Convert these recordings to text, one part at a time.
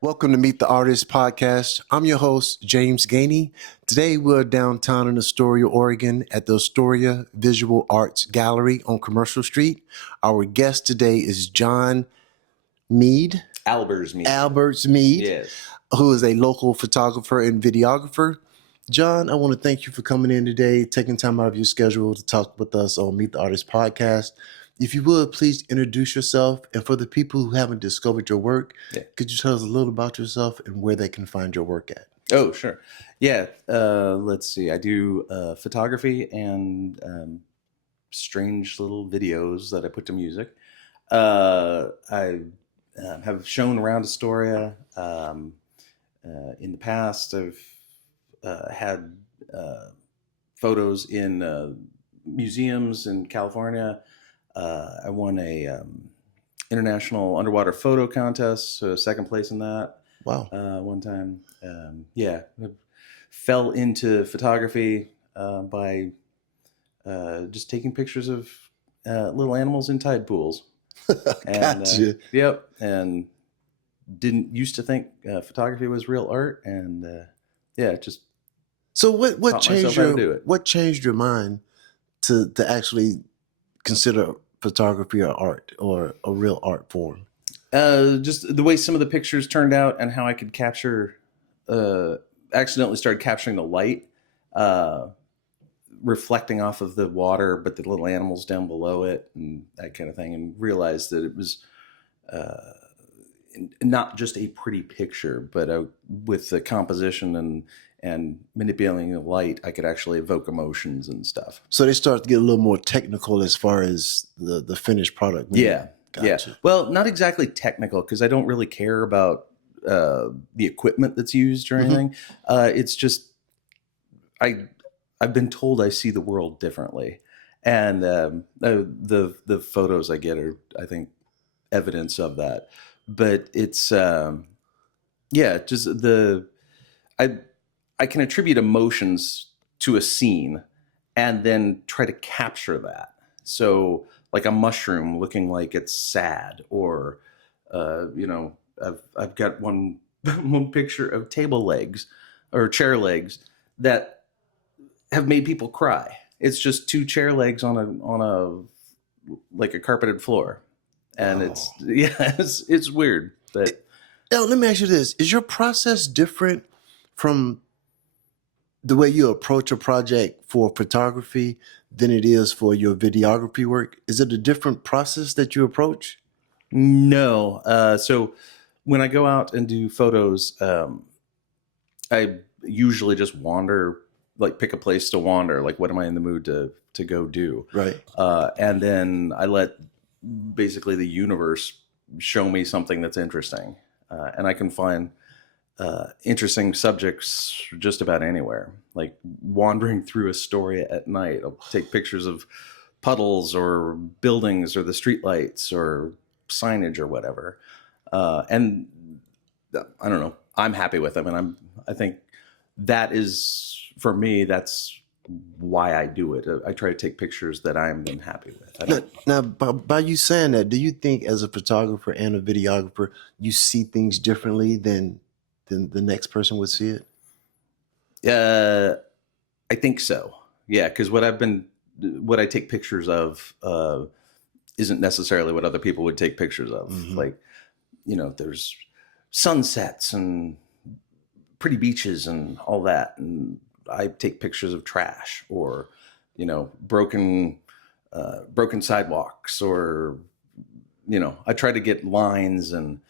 Welcome to Meet the Artist podcast. I'm your host, James Gainey. Today we're downtown in Astoria, Oregon at the Astoria Visual Arts Gallery on Commercial Street. Our guest today is John Mead. Albers-Mead. Albers-Mead, Yes. who is a local photographer and videographer. John, I want to thank you for coming in today, taking time out of your schedule to talk with us on Meet the Artist podcast. If you would, please introduce yourself. And for the people who haven't discovered your work, could you tell us a little about yourself and where they can find your work at? Oh, sure. Yeah. Let's see. I do photography and strange little videos that I put to music. I have shown around Astoria. In the past, I've had photos in museums in California. I won a international underwater photo contest, so second place in that. Wow. One time. I fell into photography by just taking pictures of little animals in tide pools. Gotcha. Yep. And didn't used to think photography was real art, and just. So what changed your mind to actually consider photography or art or a real art form? Just the way some of the pictures turned out and how I could accidentally started capturing the light, reflecting off of the water, but the little animals down below it and that kind of thing, and realized that it was not just a pretty picture, but with the composition and manipulating the light, I could actually evoke emotions and stuff. So they start to get a little more technical as far as the finished product. Yeah. Gotcha. Yeah. Well, not exactly technical, because I don't really care about the equipment that's used or anything. It's just I've been told I see the world differently, and the photos I get are, I think, evidence of that. But it's I can attribute emotions to a scene and then try to capture that. So like a mushroom looking like it's sad, or, I've got one picture of table legs or chair legs that have made people cry. It's just two chair legs on a like a carpeted floor. And it's weird. But now let me ask you this. Is your process different from the way you approach a project for photography than it is for your videography work? Is it a different process that you approach? No. So when I go out and do photos, I usually just wander, like pick a place to wander. Like, what am I in the mood to go do? Right. And then I let basically the universe show me something that's interesting. And I can find interesting subjects just about anywhere. Like wandering through Astoria at night, I'll take pictures of puddles or buildings or the streetlights or signage or whatever. And I don't know, I'm happy with them. And I think that is, for me, that's why I do it. I try to take pictures that I'm then happy with. Now, by you saying that, do you think as a photographer and a videographer, you see things differently than the next person would see it? I think so. Yeah, because what I take pictures of isn't necessarily what other people would take pictures of. Mm-hmm. Like, there's sunsets and pretty beaches and all that, and I take pictures of trash or, broken sidewalks, or, I try to get lines and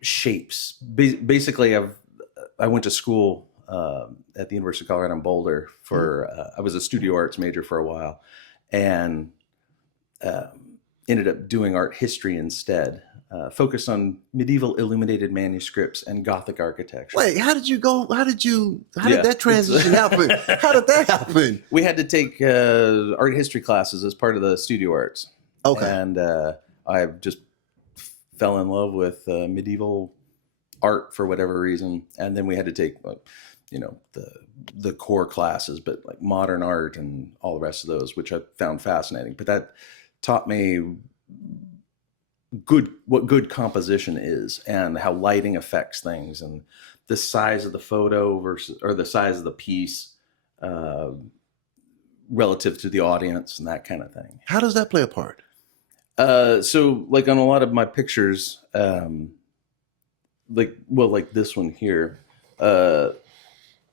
shapes. Basically, I went to school at the University of Colorado in Boulder for, I was a studio arts major for a while, and ended up doing art history instead. Focused on medieval illuminated manuscripts and Gothic architecture. Wait, how did that transition happen? How did that happen? We had to take art history classes as part of the studio arts. Okay. And I just fell in love with medieval art for whatever reason. And then we had to take, the core classes, but like modern art and all the rest of those, which I found fascinating. But that taught me what good composition is, and how lighting affects things, and the size of the photo versus, or the size of the piece uh, relative to the audience, and that kind of thing. How does that play a part? So like on a lot of my pictures, like this one here,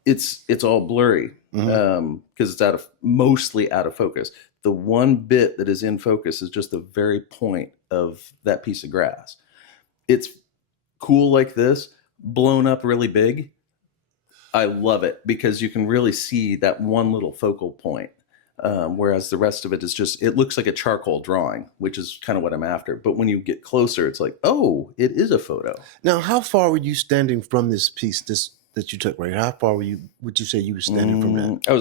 it's all blurry because it's mostly out of focus. The one bit that is in focus is just the very point of that piece of grass. It's cool like this, blown up really big. I love it because you can really see that one little focal point. Whereas the rest of it is just, it looks like a charcoal drawing, which is kind of what I'm after. But when you get closer, it's like, oh, it is a photo. Now, how far were you standing from this piece, that you took right here? How far would you say you were standing from that? I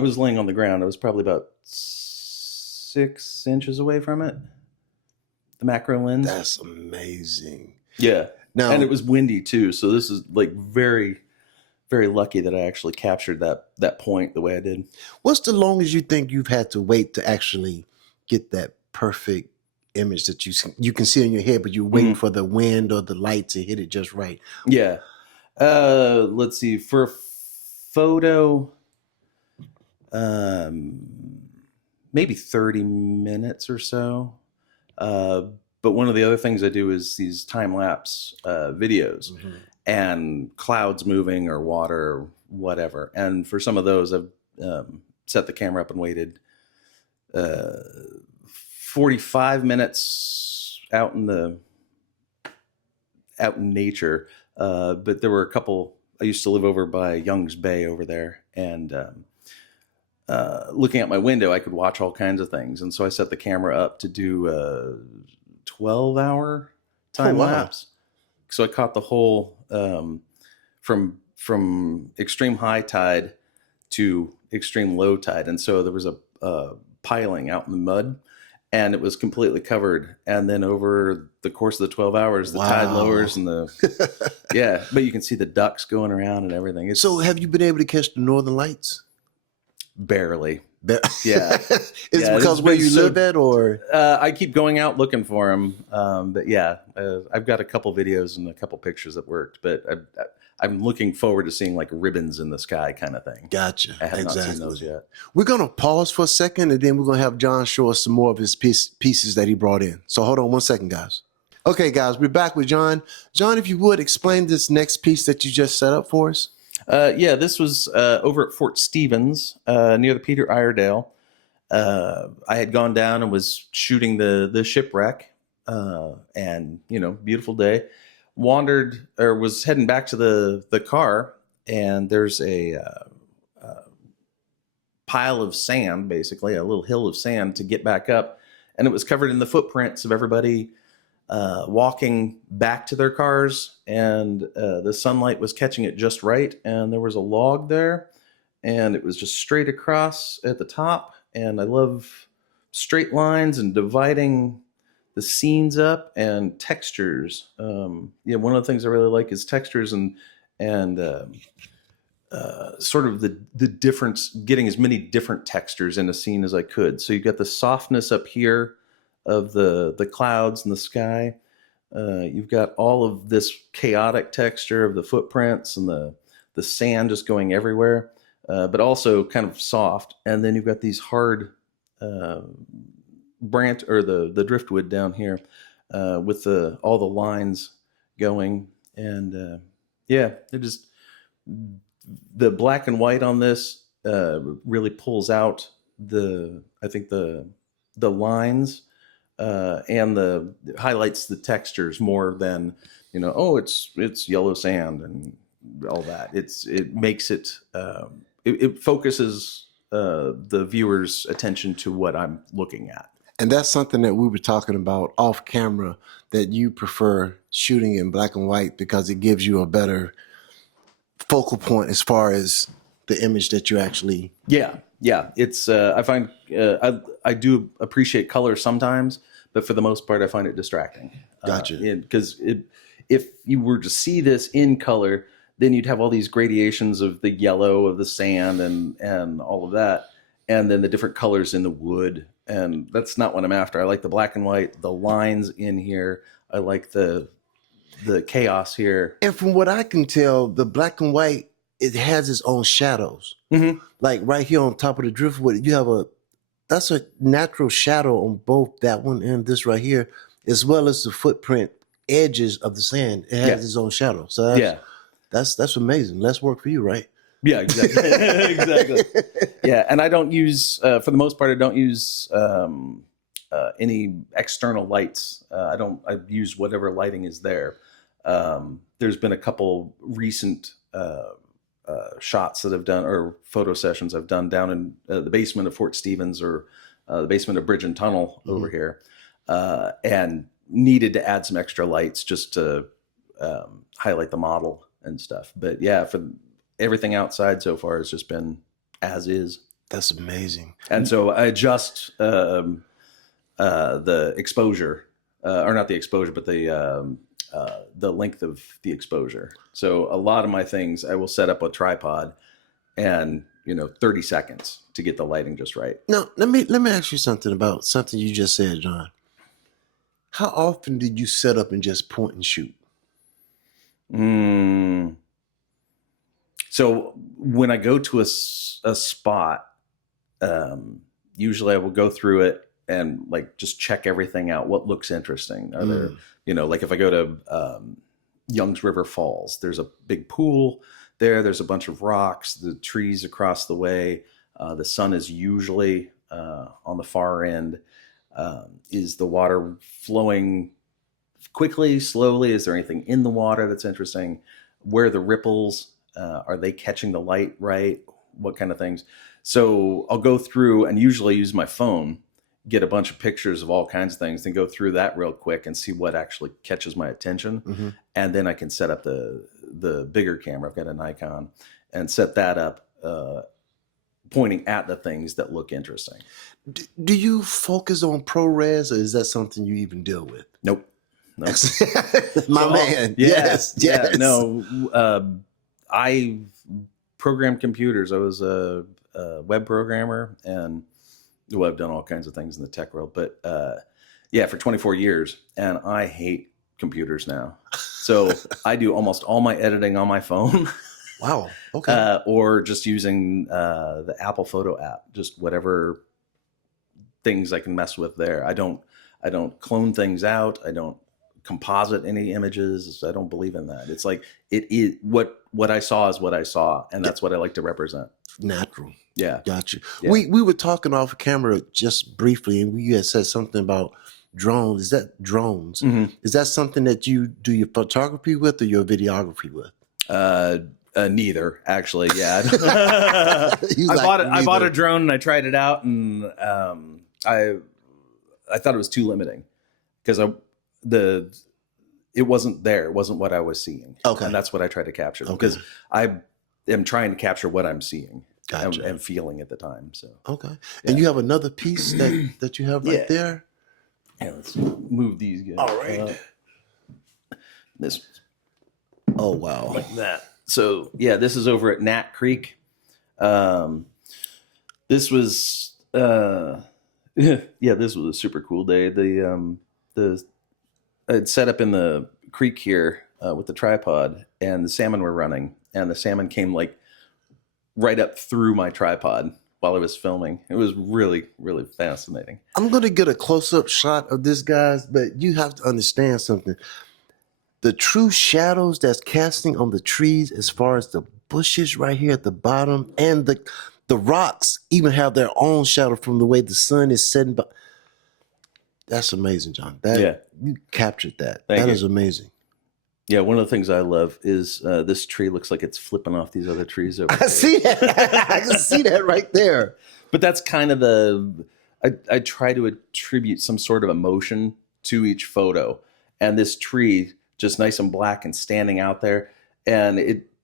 was laying on the ground. I was probably about 6 inches away from it. The macro lens. That's amazing. Yeah. Now, and it was windy too. So this is like very, very lucky that I actually captured that point the way I did. what's the longest you think you've had to wait to actually get that perfect image that you can see in your head, but you're waiting for the wind or the light to hit it just right? Yeah. Let's see. For a photo, maybe 30 minutes or so. But one of the other things I do is these time-lapse videos and clouds moving or water or whatever. And for some of those, I've set the camera up and waited 45 minutes out in nature. But there were a couple. I used to live over by Young's Bay over there, and looking out my window, I could watch all kinds of things. And so I set the camera up to do a 12-hour time lapse. So I caught the whole from extreme high tide to extreme low tide, and so there was a piling out in the mud, and it was completely covered. And then over the course of the 12 hours, the tide lowers, and yeah, but you can see the ducks going around and everything. So have you been able to catch the northern lights? Barely. Yeah. Is it because where you live at, or? I keep going out looking for them. But yeah, I've got a couple videos and a couple pictures that worked, but I'm looking forward to seeing like ribbons in the sky kind of thing. Gotcha. I have not seen those yet. We're going to pause for a second, and then we're going to have John show us some more of his pieces that he brought in. So hold on one second, guys. Okay, guys, we're back with John. John, if you would, explain this next piece that you just set up for us. Yeah, this was over at Fort Stevens, near the Peter Iredale. I had gone down and was shooting the shipwreck, and beautiful day. Wandered, or was heading back to the car, and there's a pile of sand, basically a little hill of sand to get back up, and it was covered in the footprints of everybody walking back to their cars, and the sunlight was catching it just right, and there was a log there, and it was just straight across at the top. And I love straight lines and dividing the scenes up, and textures. Yeah, one of the things I really like is textures, and sort of the difference, getting as many different textures in a scene as I could. So you got the softness up here of the clouds and the sky. You've got all of this chaotic texture of the footprints and the sand just going everywhere, but also kind of soft. And then you've got these hard branch, or the driftwood down here, with all the lines going. And yeah, it just, the black and white on this really pulls out I think the lines, and highlights the textures more than, it's yellow sand and all that. It makes it, it focuses the viewer's attention to what I'm looking at. And that's something that we were talking about off camera, that you prefer shooting in black and white because it gives you a better focal point as far as the image that you actually. Yeah. It's I find I do appreciate color sometimes, but for the most part, I find it distracting. Gotcha. Because if you were to see this in color, then you'd have all these gradations of the yellow of the sand and all of that, and then the different colors in the wood and that's not what I'm after. I like the black and white, the lines in here. I like the chaos here. And from what I can tell, the black and white, it has its own shadows. Mm-hmm. Like right here on top of the driftwood, you have that's a natural shadow on both that one and this right here, as well as the footprint edges of the sand. It has its own shadow. So that's amazing. Less work for you, right? Yeah, exactly. Exactly. Yeah, and I don't use, for the most part, I don't use any external lights. I use whatever lighting is there. There's been a couple recent shots that I've done, or photo sessions I've done down in the basement of Fort Stevens, or the basement of Bridge and Tunnel over here, and needed to add some extra lights just to highlight the model and stuff. But yeah, for everything outside so far has just been as is. That's amazing. And so I adjust the exposure, or not the exposure, but the length of the exposure. So a lot of my things, I will set up a tripod and 30 seconds to get the lighting just right. Now, let me ask you something about something you just said, John. How often did you set up and just point and shoot? So when I go to a spot, usually I will go through it and like just check everything out. What looks interesting? Are there, like if I go to Young's River Falls, there's a big pool there. There's a bunch of rocks, the trees across the way. The sun is usually on the far end. Is the water flowing quickly, slowly? Is there anything in the water that's interesting? Where are the ripples? Are they catching the light right? What kind of things? So I'll go through and usually use my phone, get a bunch of pictures of all kinds of things, then go through that real quick and see what actually catches my attention. And then I can set up the bigger camera. I've got a Nikon, and set that up, pointing at the things that look interesting. Do you focus on ProRes, or is that something you even deal with? Nope. My So, man. Yeah, Yes. No, I programmed computers. I was a web programmer, and I've done all kinds of things in the tech world. But for 24 years, and I hate computers now. So I do almost all my editing on my phone. Wow. Okay. Or just using the Apple Photo app, just whatever things I can mess with there. I don't clone things out. I don't composite any images. I don't believe in that. It's like what I saw is what I saw, and that's what I like to represent. Natural. Yeah. Gotcha. Yeah. We were talking off camera just briefly, and you had said something about drones. Is that drones? Is that something that you do your photography with or your videography with? Neither, actually. Yeah. I I bought a drone and I tried it out, and I thought it was too limiting because it wasn't there. It wasn't what I was seeing. Okay. And that's what I tried to capture, because I am trying to capture what I'm seeing. Gotcha. and feeling at the time. So okay. And you have another piece that you have right there. Yeah, let's move these guys. All right. This. Oh wow. Like that. So yeah, this is over at Nat Creek. This was this was a super cool day. I'd set up in the creek here with the tripod, and the salmon were running, and the salmon came like right up through my tripod while I was filming. It was really, really fascinating. I'm gonna get a close-up shot of this, guys, but you have to understand something. The true shadows that's casting on the trees, as far as the bushes right here at the bottom, and the rocks even have their own shadow from the way the sun is setting. But that's amazing, John. You captured that. That is amazing. Yeah, one of the things I love is this tree looks like it's flipping off these other trees over there. I see that. I can see that right there. But that's kind of I try to attribute some sort of emotion to each photo. And this tree, just nice and black and standing out there, and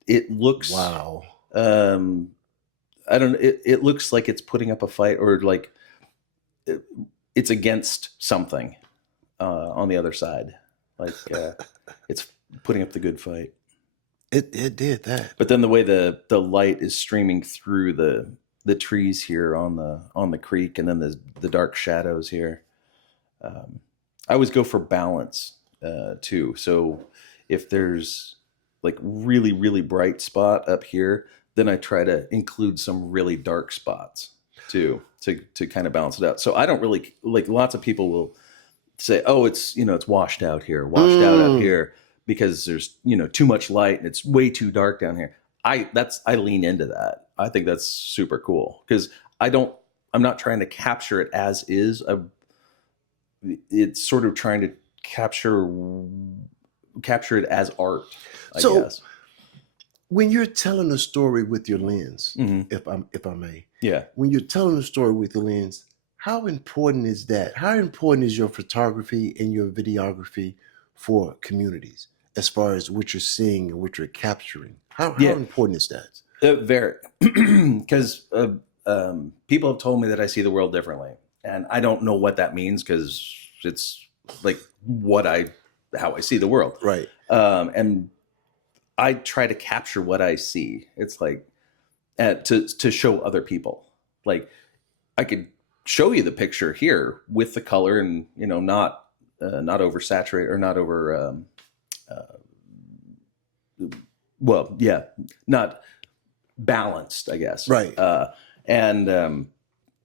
it looks wow. I don't. It looks like it's putting up a fight, or like it's against something on the other side. Like it's putting up the good fight. It did that. But then the way the light is streaming through the trees here on the creek, and then the dark shadows here. I always go for balance too. So if there's like really, really bright spot up here, then I try to include some really dark spots too, to kind of balance it out. So I don't really like, lots of people will say, oh, it's, it's washed out here, washed out up here, because there's, too much light and it's way too dark down here. I lean into that. I think that's super cool, because I'm not trying to capture it as is. It's sort of trying to capture it as art, I guess. When you're telling a story with your lens, if I may, when you're telling a story with your lens, how important is that? How important is your photography and your videography for communities, as far as what you're seeing and what you're capturing? How important is that? Very, because people have told me that I see the world differently, and I don't know what that means, because it's like how I see the world, right? And I try to capture what I see. It's like to show other people. Like, I could show you the picture here with the color, and not oversaturate, or not over not balanced, I guess, right? And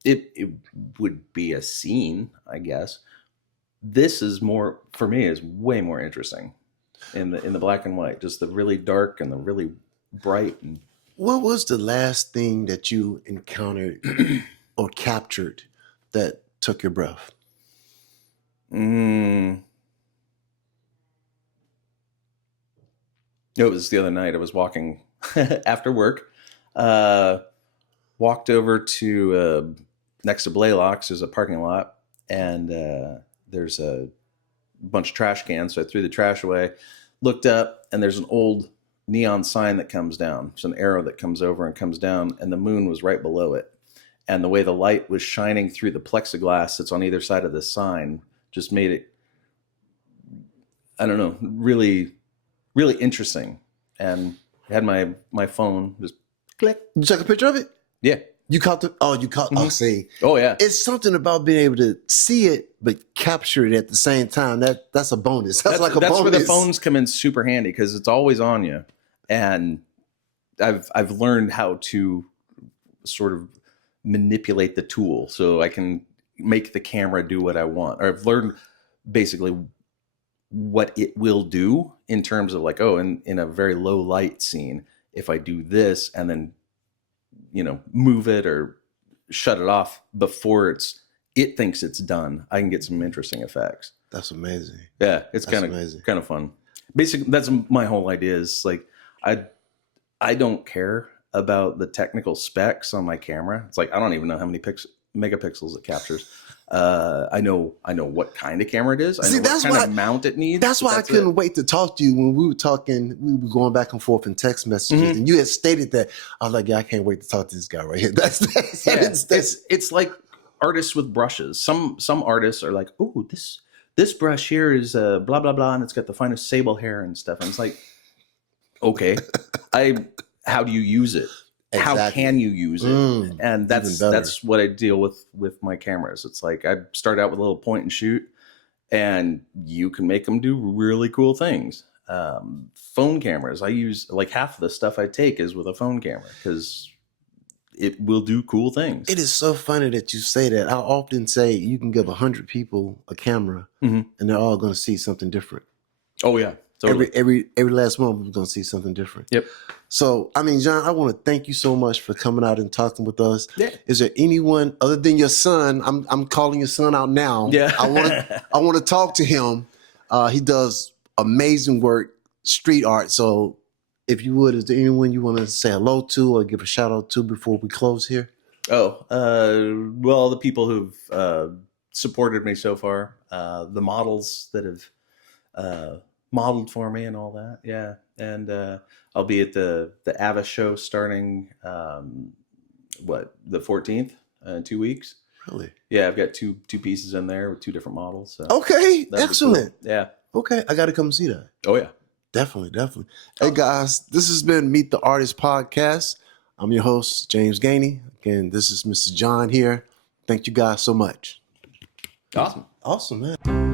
it would be a scene, I guess. This is more, for me, is way more interesting in the black and white, just the really dark and the really bright. And what was the last thing that you encountered or captured that took your breath? It was the other night. I was walking after work, walked over to next to Blaylock's. There's a parking lot, and there's a bunch of trash cans. So I threw the trash away, looked up, and there's an old neon sign that comes down. It's an arrow that comes over and comes down, and the moon was right below it. And the way the light was shining through the plexiglass that's on either side of the sign just made it, I don't know, really, really interesting. And I had my phone just click. You took a picture of it? Yeah. You caught oh, see. Oh, yeah. It's something about being able to see it, but capture it at the same time. That's a bonus. That's like a bonus. That's where the phones come in super handy, because it's always on you. And I've learned how to sort of manipulate the tool so I can make the camera do what I want. Or I've learned basically what it will do in terms of like, in a very low light scene, if I do this and then, move it or shut it off before it thinks it's done, I can get some interesting effects. That's amazing. Yeah, it's kind of fun. Basically, that's my whole idea, is like, I don't care about the technical specs on my camera. It's like, I don't even know how many megapixels it captures. I know what kind of camera it is. I know what kind of mount it needs. That's why I couldn't wait to talk to you. When we were talking, we were going back and forth in text messages, and you had stated that. I was like, yeah, I can't wait to talk to this guy right here. It's like artists with brushes. Some artists are like, oh, this brush here is blah blah blah, and it's got the finest sable hair and stuff. And it's like, okay, how do you use it? Exactly. How can you use it? And that's what I deal with my cameras. It's like, I start out with a little point and shoot, and you can make them do really cool things. Phone cameras, I use, like, half of the stuff I take is with a phone camera, because it will do cool things. It is so funny that you say that. I often say you can give 100 people a camera, and they're all going to see something different. Oh yeah. Totally. Every last one is going to see something different. Yep. So, I mean, John, I want to thank you so much for coming out and talking with us. Yeah. Is there anyone other than your son? I'm calling your son out now. Yeah. I want to talk to him. He does amazing work, street art. So, if you would, is there anyone you want to say hello to or give a shout out to before we close here? Well, the people who've supported me so far, the models that have modeled for me and all that. Yeah. And I'll be at the Ava show starting the 14th in 2 weeks. Really? Yeah, I've got two pieces in there with two different models. So okay, excellent. Cool. Yeah. Okay, I got to come see that. Oh yeah. Definitely. Hey guys, this has been Meet the Artist podcast. I'm your host, James Gainey. Again, this is Mr. John here. Thank you guys so much. Awesome. Awesome, man.